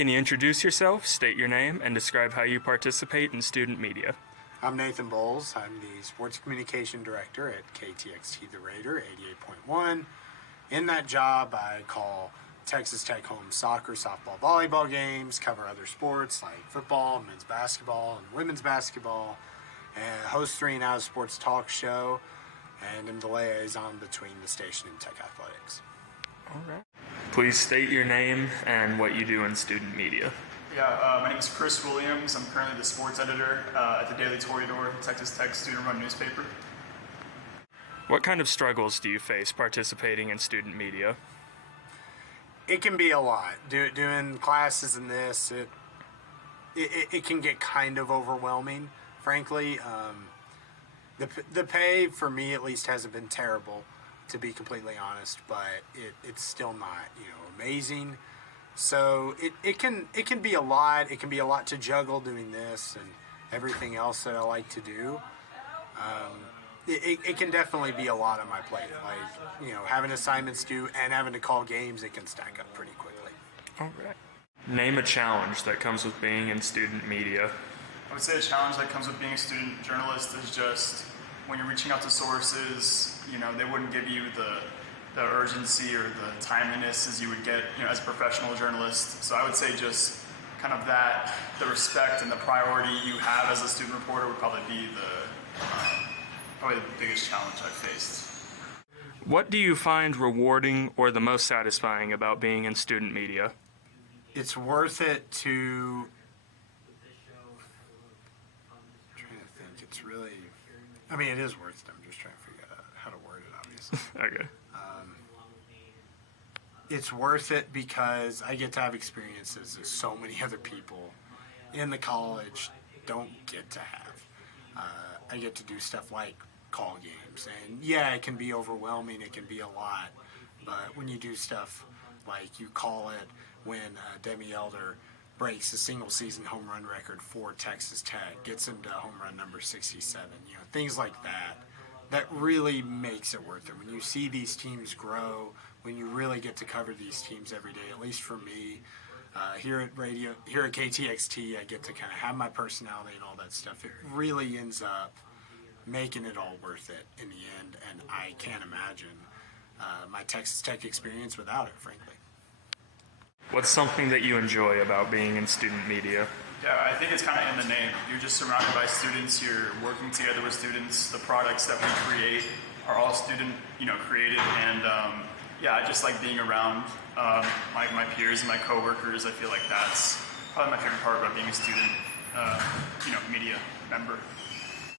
Can you introduce yourself, state your name, and describe how you participate in student media? I'm Nathan Bowles. I'm the Sports Communication Director at KTXT The Raider 88.1. In that job, I call Texas Tech home soccer, softball, volleyball games, cover other sports like football, men's basketball, and women's basketball, and host 3 and Out Sports talk show, and am the liaison between the station and Tech Athletics. All right. Please state your name and what you do in student media. My name is Chris Williams. I'm currently the sports editor at the Daily Toreador, Texas Tech student-run newspaper. What kind of struggles do you face participating in student media? It can be a lot. Doing classes in this, it can get kind of overwhelming, frankly. The pay, for me at least, hasn't been terrible, to be completely honest, but it's still not, amazing. So it can be a lot. It can be a lot to juggle doing this and everything else that I like to do. It can definitely be a lot on my plate. Like, having assignments due and having to call games, it can stack up pretty quickly. All right. Name a challenge that comes with being in student media. I would say a challenge that comes with being a student journalist is just when you're reaching out to sources, they wouldn't give you the urgency or the timeliness as you would get, as a professional journalist. So I would say just kind of that, the respect and the priority you have as a student reporter would probably be probably the biggest challenge I've faced. What do you find rewarding or the most satisfying about being in student media? It's worth it to... I'm trying to think. It's really... it is worth it. I'm just trying to figure out how to word it, obviously. Okay. It's worth it because I get to have experiences that so many other people in the college don't get to have. I get to do stuff like call games, and yeah, it can be overwhelming, it can be a lot, but when you do stuff like you call it when Demi Elder breaks a single season home run record for Texas Tech, gets him to home run number 67, things like that really makes it worth it. When you see these teams grow, when you really get to cover these teams every day, at least for me, here at KTXT, I get to kind of have my personality and all that stuff. It really ends up making it all worth it in the end, and I can't imagine my Texas Tech experience without it, frankly. What's something that you enjoy about being in student media? Yeah, I think it's kind of in the name. You're just surrounded by students. You're working together with students. The products that we create are all student, created. And I just like being around my peers and my coworkers. I feel like that's probably my favorite part about being a student, media member.